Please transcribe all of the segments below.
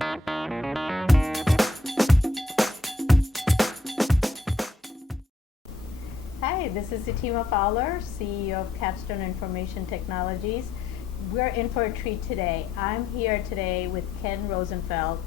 Hi, this is Fatima Fowler, CEO of Capstone Information Technologies. We're in for a treat today. I'm here today with Ken Rosenfeld,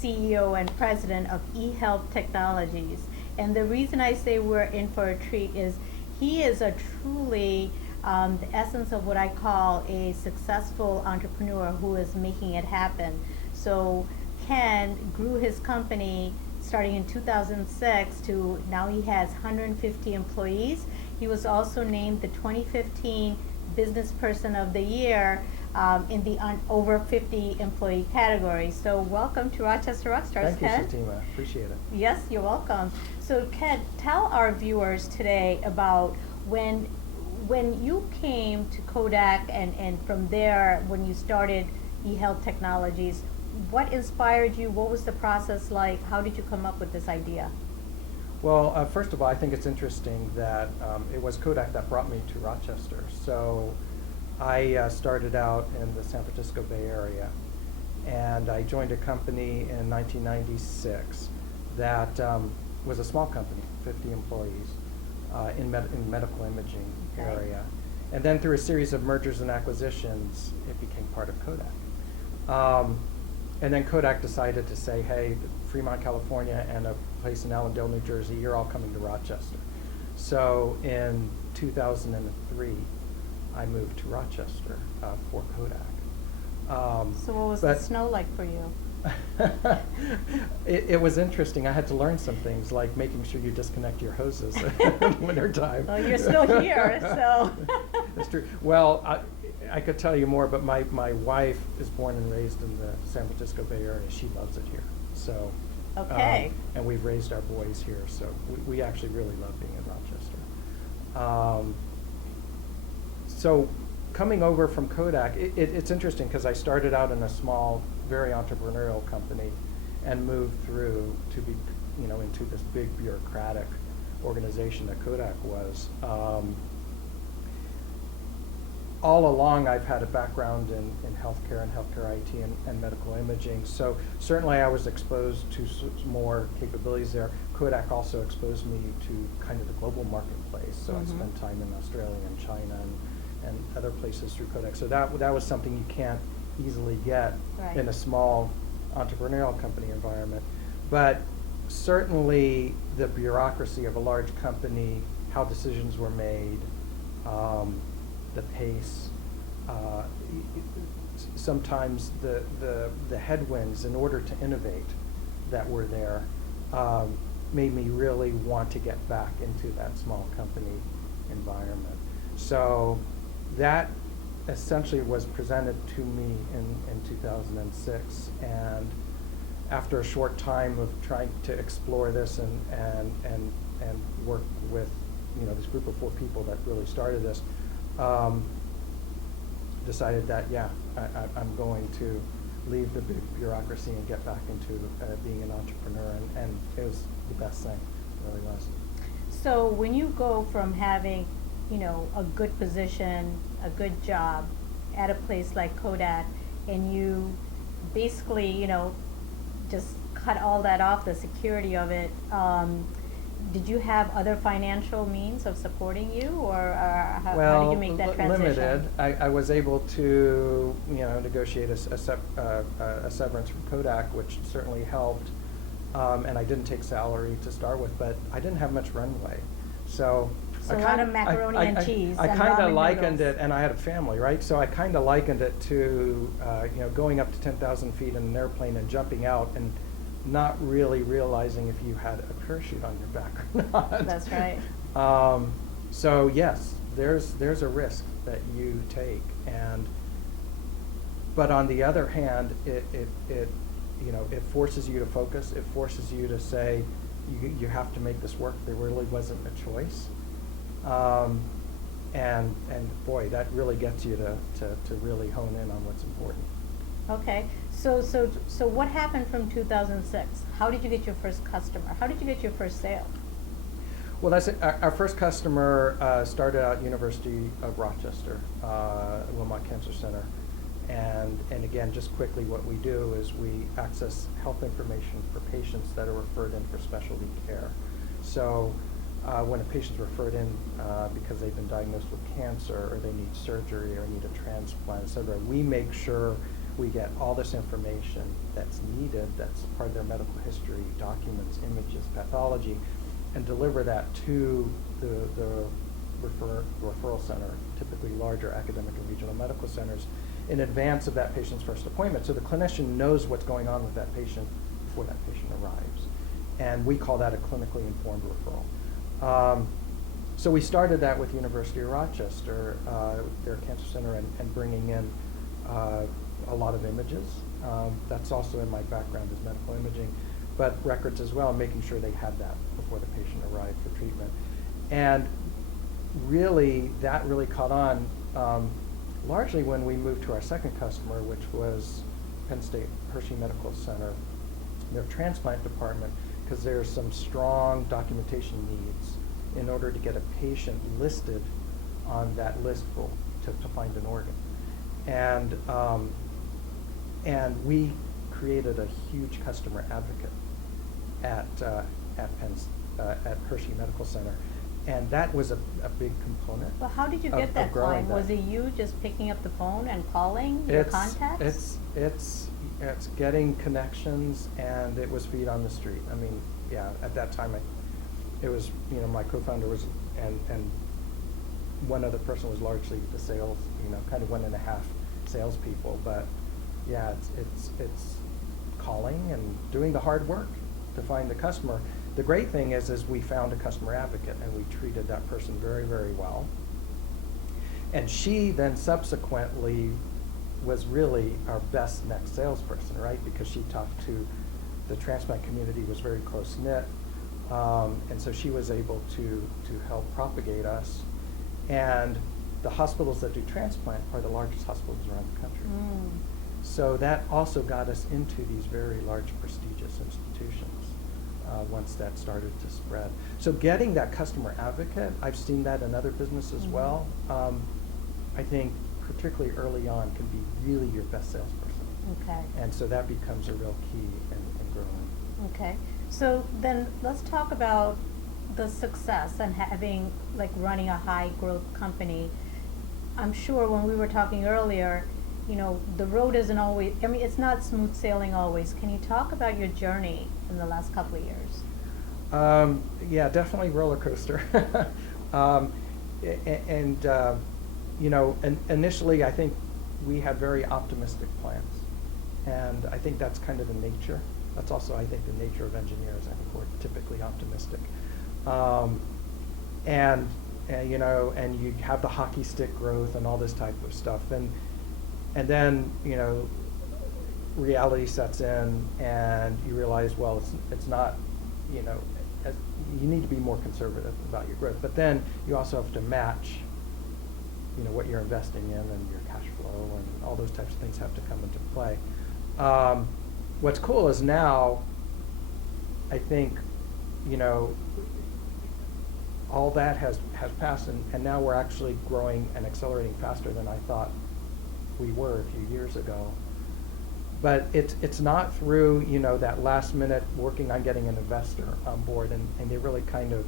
CEO and President of eHealth Technologies. And the reason I say we're in for a treat is he is a truly the essence of what I call a successful entrepreneur who is making it happen. So Ken grew his company starting in 2006 to now he has 150 employees. He was also named the 2015 Business Person of the Year in the over 50 employee category. So welcome to Rochester Rockstars, Ken. Thank you, Fatima. Appreciate it. Yes, you're welcome. So Ken, tell our viewers today about when you came to Kodak and from there when you started eHealth Technologies. What inspired you? What was the process like? How did you come up with this idea? Well, first of all, I think it's interesting that it was Kodak that brought me to Rochester. So I started out in the San Francisco Bay Area, and I joined a company in 1996 that was a small company, 50 employees, in medical imaging area. And then through a series of mergers and acquisitions, it became part of Kodak. And then Kodak decided to say, hey, Fremont, California, and a place in Allendale, New Jersey, you're all coming to Rochester. So in 2003, I moved to Rochester for Kodak. So what was the snow like for you? It was interesting. I had to learn some things, like making sure you disconnect your hoses in winter time. Well, you're still here, so. That's true. Well, I could tell you more, but my wife is born and raised in the San Francisco Bay Area. She loves it here. So, okay. And we've raised our boys here, so we actually really love being in Rochester. So coming over from Kodak, it's interesting because I started out in a small, very entrepreneurial company and moved through to be, into this big bureaucratic organization that Kodak was. All along, I've had a background in healthcare and healthcare IT and medical imaging. So certainly I was exposed to more capabilities there. Kodak also exposed me to kind of the global marketplace. So I spent time in Australia and China and other places through Kodak. So that was something you can't easily get in a small entrepreneurial company environment. But certainly the bureaucracy of a large company, how decisions were made, the pace, sometimes the headwinds in order to innovate that were there made me really want to get back into that small company environment. So that essentially was presented to me in 2006, and after a short time of trying to explore this and work with this group of 4 people that really started this, decided that I'm going to leave the big bureaucracy and get back into being an entrepreneur, and it was the best thing, it really was. So when you go from having a good position, a good job at a place like Kodak, and you basically just cut all that off, the security of it, did you have other financial means of supporting you, or how did you make that transition? Limited. I was able to negotiate a severance from Kodak, which certainly helped, and I didn't take salary to start with, but I didn't have much runway. So a lot of macaroni and cheese. I kind of likened it, and I had a family, right? So I kind of likened it to going up to 10,000 feet in an airplane and jumping out and not really realizing if you had a parachute on your back or not. That's right. So yes, there's a risk that you take, but on the other hand, it forces you to focus. It forces you to say you have to make this work. There really wasn't a choice, and boy, that really gets you to really hone in on what's important. Okay, so what happened from 2006? How did you get your first customer? How did you get your first sale? Well, that's it. Our first customer started out at University of Rochester, Wilmot Cancer Center, And again, just quickly, what we do is we access health information for patients that are referred in for specialty care. So when a patient's referred in because they've been diagnosed with cancer, or they need surgery, or need a transplant, et cetera, we make sure we get all this information that's needed, that's part of their medical history, documents, images, pathology, and deliver that to the referral center, typically larger academic and regional medical centers, in advance of that patient's first appointment. So the clinician knows what's going on with that patient before that patient arrives. And we call that a clinically informed referral. So we started that with University of Rochester, their cancer center, and bringing in a lot of images. That's also in my background, is medical imaging, but records as well, making sure they had that before the patient arrived for treatment. And really, that really caught on largely when we moved to our second customer, which was Penn State Hershey Medical Center, their transplant department, because there's some strong documentation needs in order to get a patient listed on that list to find an organ. And we created a huge customer advocate at Hershey Medical Center. And that was a big component. Well, how did you get that client? Was it you just picking up the phone and calling your contacts? It's getting connections, and it was feet on the street. I mean, yeah, at that time, it was, my co-founder was, and one other person was largely the sales, kind of 1.5 salespeople. But yeah, it's calling and doing the hard work to find the customer. The great thing is we found a customer advocate, and we treated that person very, very well. And she then subsequently was really our best next salesperson, right? Because she talked to the transplant community, was very close knit, and so she was able to help propagate us. And the hospitals that do transplant are the largest hospitals around the country. So that also got us into these very large, prestigious institutions. Once that started to spread. So getting that customer advocate, I've seen that in other businesses as well. I think particularly early on can be really your best salesperson. Okay. And so that becomes a real key in growing. Okay. So then let's talk about the success and running a high growth company. I'm sure when we were talking earlier, the road isn't always, it's not smooth sailing always. Can you talk about your journey in the last couple of years? Yeah, definitely roller coaster. Initially I think we had very optimistic plans. And I think that's kind of the nature. That's also, I think, the nature of engineers. I think we're typically optimistic. And you have the hockey stick growth and all this type of stuff. And then, reality sets in, and you realize, well, it's not, you need to be more conservative about your growth. But then you also have to match, what you're investing in, and your cash flow, and all those types of things have to come into play. What's cool is now, I think, all that has passed, and now we're actually growing and accelerating faster than I thought we were a few years ago. But it's not through, that last minute working on getting an investor on board, and they really kind of,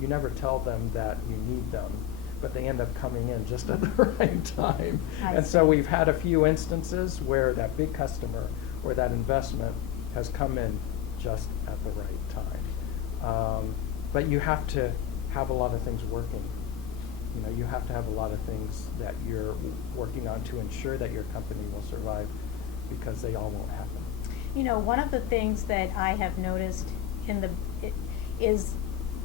you never tell them that you need them, but they end up coming in just at the right time. And so we've had a few instances where that big customer or that investment has come in just at the right time. But you have to have a lot of things working. You have to have a lot of things that you're working on to ensure that your company will survive, because they all won't happen. One of the things that I have noticed is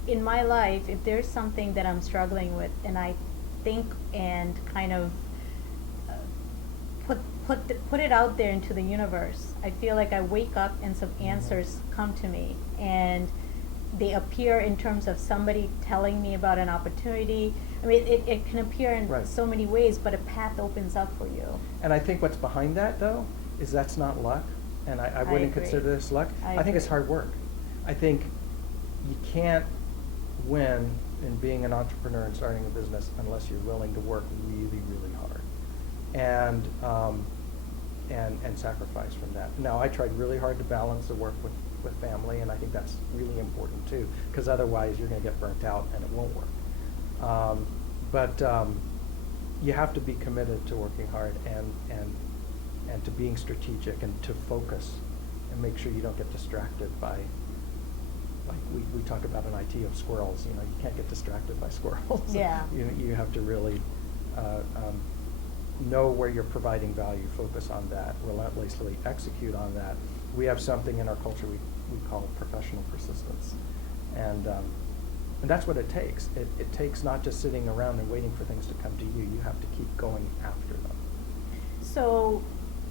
in my life, if there's something that I'm struggling with, and I think and kind of put it out there into the universe, I feel like I wake up and some answers come to me, and they appear in terms of somebody telling me about an opportunity. It can appear in so many ways, but a path opens up for you. And I think what's behind that, though, is that's not luck, and I wouldn't consider this luck. I think it's hard work. I think you can't win in being an entrepreneur and starting a business unless you're willing to work really, really hard. and sacrifice from that. Now, I tried really hard to balance the work with family, and I think that's really important too, because otherwise you're going to get burnt out and it won't work. But you have to be committed to working hard and to being strategic and to focus and make sure you don't get distracted by, like we talk about in IT of squirrels. You can't get distracted by squirrels. Yeah. You have to really know where you're providing value, focus on that, relentlessly execute on that. We have something in our culture we call professional persistence, and that's what it takes. It takes not just sitting around and waiting for things to come to you. You have to keep going after them. So,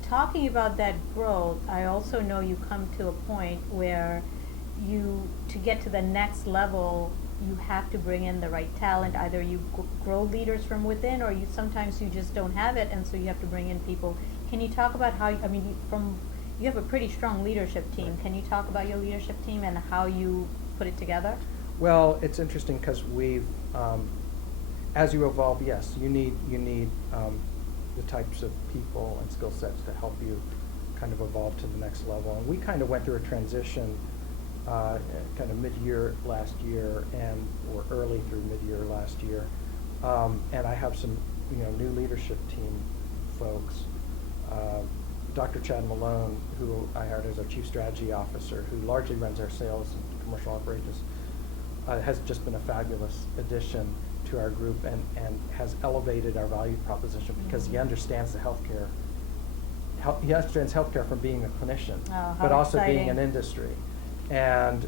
talking about that growth, I also know you come to a point where to get to the next level, you have to bring in the right talent. Either you grow leaders from within, or sometimes you just don't have it, and so you have to bring in people. Can you talk about how, you have a pretty strong leadership team. Right. Can you talk about your leadership team and how you put it together? Well, it's interesting because we've, as you evolve, yes, you need the types of people and skill sets to help you kind of evolve to the next level. And we kind of went through a transition kind of mid-year last year or early through mid-year last year. And I have some new leadership team folks. Dr. Chad Malone, who I hired as our Chief Strategy Officer, who largely runs our sales and commercial operations, has just been a fabulous addition to our group and has elevated our value proposition because he understands the healthcare. He understands healthcare from being a clinician, but also being an industry. And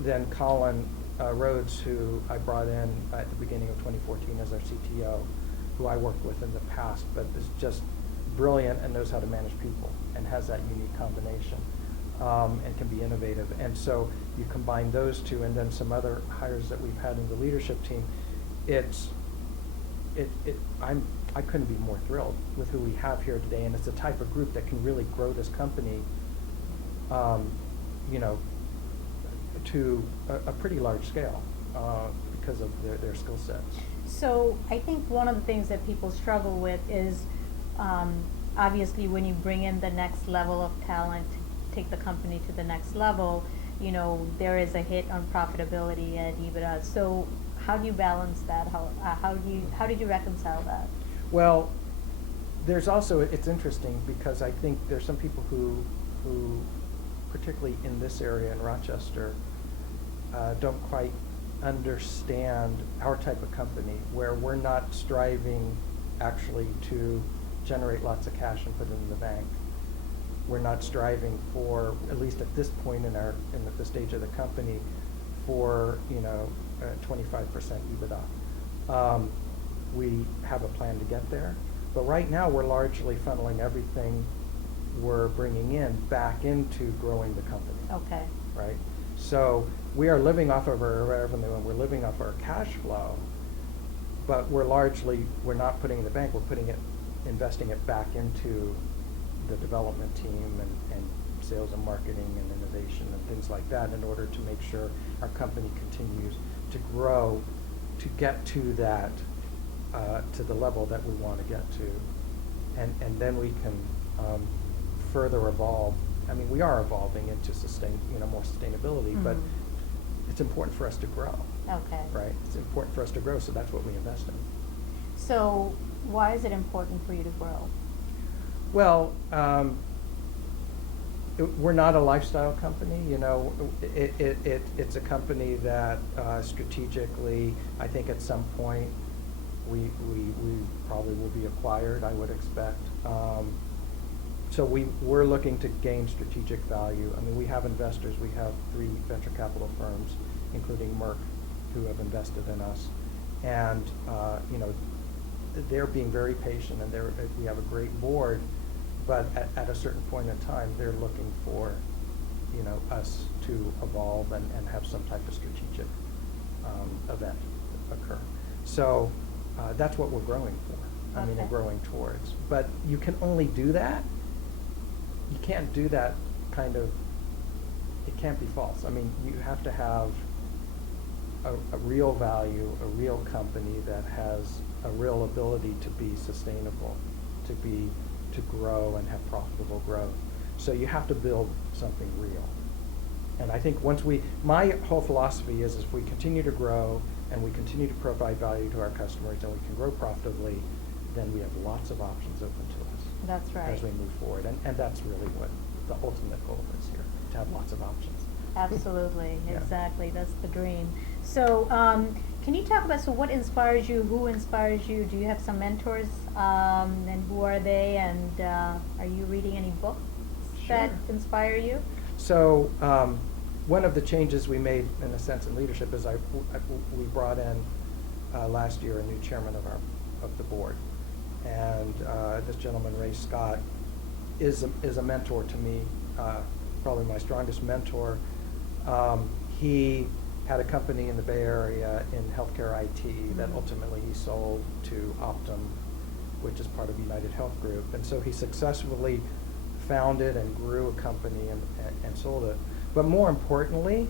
then Colin Rhodes, who I brought in at the beginning of 2014 as our CTO, who I worked with in the past, but is just brilliant and knows how to manage people and has that unique combination and can be innovative. And so you combine those two and then some other hires that we've had in the leadership team, I couldn't be more thrilled with who we have here today, and it's the type of group that can really grow this company to a pretty large scale because of their skill sets. So I think one of the things that people struggle with is obviously when you bring in the next level of talent to take the company to the next level, there is a hit on profitability and EBITDA. So how do you balance that? How did you reconcile that? Well, there's also, it's interesting because I think there's some people who particularly in this area in Rochester, don't quite understand our type of company, where we're not striving actually to generate lots of cash and put it in the bank. We're not striving for, at least at this point in the stage of the company, for 25% EBITDA. We have a plan to get there, but right now we're largely funneling everything we're bringing in back into growing the company. Okay. Right? So we are living off of our revenue and we're living off our cash flow, but we're not putting it in the bank, investing it back into the development team and sales and marketing and innovation and things like that in order to make sure our company continues to grow, to get to that, to the level that we want to get to. And then we can further evolve. I mean, we are evolving into more sustainability, but it's important for us to grow. Okay. Right? It's important for us to grow, so that's what we invest in. So why is it important for you to grow? Well, we're not a lifestyle company. It's a company that strategically, I think at some point, we probably will be acquired, I would expect. So we're looking to gain strategic value. I mean, we have investors. We have 3 venture capital firms, including Merck, who have invested in us. And, they're being very patient, and we have a great board, but at a certain point in time, they're looking for, us to evolve and have some type of strategic event occur. So that's what we're growing for. Okay. And growing towards. But you can only do that. You can't do that it can't be false. I mean, you have to have a real value, a real company that has a real ability to be sustainable, to grow and have profitable growth. So you have to build something real. And I think my whole philosophy is if we continue to grow and we continue to provide value to our customers and we can grow profitably, then we have lots of options open to us. That's right. As we move forward. And that's really what the ultimate goal is here, to have lots of options. Absolutely, Yeah. exactly. That's the dream. So, can you talk about, so what inspires you? Who inspires you? Do you have some mentors? And who are they? And are you reading any books that Sure. inspire you? So, one of the changes we made, in a sense, in leadership is we brought in last year a new chairman of the board. And this gentleman, Ray Scott, is a mentor to me, probably my strongest mentor. He had a company in the Bay Area in healthcare IT that ultimately he sold to Optum, which is part of United Health Group. And so he successfully founded and grew a company and sold it. But more importantly,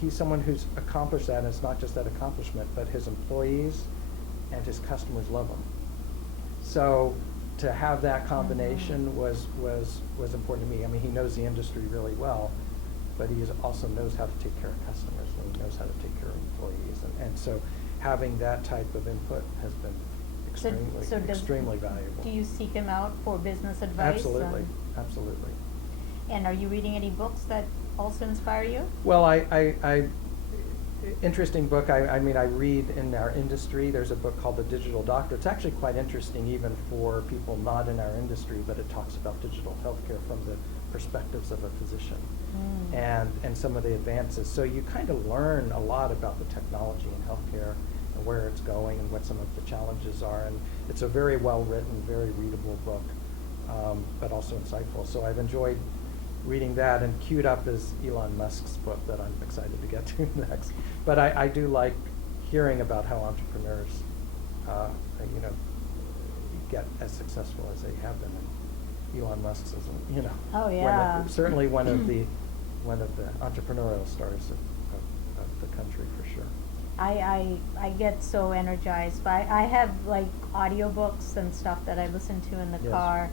he's someone who's accomplished that, and it's not just that accomplishment, but his employees and his customers love him. So to have that combination was important to me. I mean, he knows the industry really well, but he also knows how to take care of customers, and he knows how to take care of employees. And so having that type of input has been extremely valuable. Do you seek him out for business advice? Absolutely, absolutely. And are you reading any books that also inspire you? Well, interesting book. I mean, I read in our industry. There's a book called The Digital Doctor. It's actually quite interesting even for people not in our industry, but it talks about digital healthcare from the perspectives of a physician and some of the advances. So you kind of learn a lot about the technology in healthcare and where it's going and what some of the challenges are. And it's a very well-written, very readable book, but also insightful. So I've enjoyed reading that, and queued up is Elon Musk's book that I'm excited to get to next. But I do like hearing about how entrepreneurs, get as successful as they have been. And Elon Musk is, Oh, yeah. certainly one of the entrepreneurial stars of the country for sure. I get so energized by, I have like audiobooks and stuff that I listen to in the Yes. car.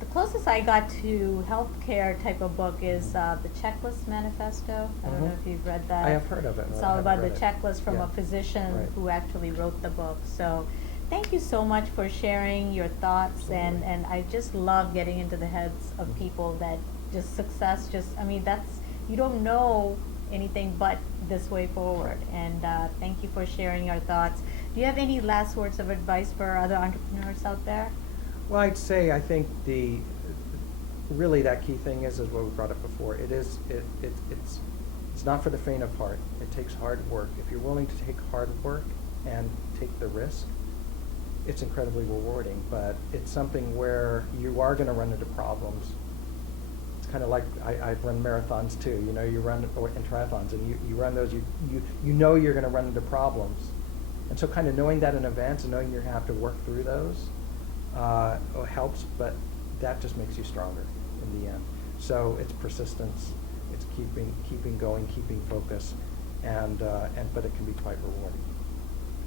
The closest I got to healthcare type of book is the Checklist Manifesto. I don't know if you've read that. I have heard of it. It's but I all haven't about the read it. checklist from Yeah. a physician Right. who actually wrote the book. So thank you so much for sharing your thoughts, Absolutely. and I just love getting into the heads of people that just success, you don't know anything but this way forward. And thank you for sharing your thoughts. Do you have any last words of advice for other entrepreneurs out there? Well, I'd say I think really that key thing is what we brought up before. It's not for the faint of heart. It takes hard work. If you're willing to take hard work and take the risk, it's incredibly rewarding. But it's something where you are going to run into problems. It's kind of like I run marathons too. You run in triathlons, and you run those. You know you're going to run into problems, and so kind of knowing that in advance and knowing you're going to have to work through those helps. But that just makes you stronger in the end. So it's persistence, it's keeping going, keeping focus, and but it can be quite rewarding.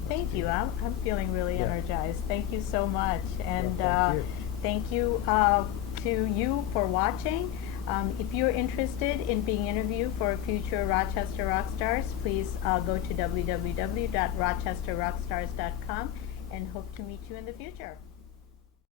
Thank you. I'm feeling really Yeah. energized. Thank you so much. And Well, thank you to you for watching. If you're interested in being interviewed for future Rochester Rockstars, please go to www.rochesterrockstars.com and hope to meet you in the future.